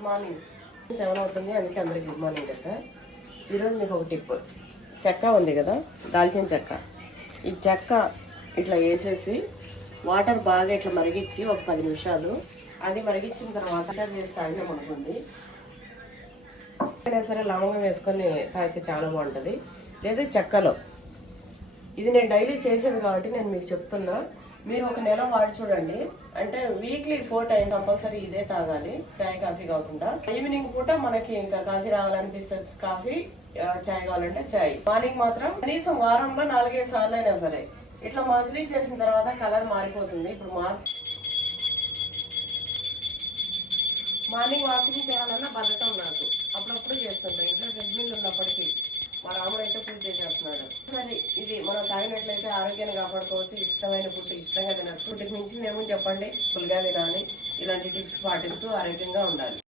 Good morning. 7 అవుతుంది, అందుకే అందరికి గుడ్ మార్నింగ్ కదా. ఈరోజు మీకు ఒక టిప్. చెక్క ఉంది కదా, దాల్చిన చెక్క. ఈ చెక్క ఇట్లా వేసేసి వాటర్ బాగా ఇట్లా మరిగించి ఒక 10 నిమిషాలు అది మరిగించిన తర్వాత చేసి తాగితే ఉంటుంది. అయినా సరే లవంగం వేసుకొని తాగితే చాలా బాగుంటుంది. లేదా చెక్కలో ఇది నేను డైలీ చేసేది కాబట్టి నేను మీకు చెప్తున్నా. మీరు ఒక నెల వాడి చూడండి. అంటే వీక్లీ 4 టైం కంపల్సరీ ఇదే తాగాలి, చాయ్ కాఫీ కాకుండా. ఈవినింగ్ పూట మనకి ఇంకా కాఫీ తాగాలనిపిస్తే కాఫీ, చాయ్ కావాలంటే చాయ్. మార్నింగ్ మాత్రం కనీసం వారంలో 4-5 సార్లు అయినా సరే ఇట్లా మసిలీ చేసిన తర్వాత కలర్ మారిపోతుంది. ఇప్పుడు మార్నింగ్ వాకింగ్ చేయాలన్నా బద్ధకం నాకు. అప్పుడప్పుడు చేస్తుంటా, ఇంట్లో ట్రెడ్మిల్ ఉన్నప్పటికీ. మా రాముడు అయితే పూజ చేసేస్తున్నాడు. సరే, ఇది మనం తాగినట్లయితే ఆరోగ్యాన్ని కాపాడుకోవచ్చు. ఇష్టమైన ఫుడ్ ఇష్టంగా తినచ్చు. ఫుడ్కి మించింది ఏమో చెప్పండి. ఫుల్గా తినాలి. ఇలాంటి టిప్స్ పాటిస్తూ ఆరోగ్యంగా ఉండాలి.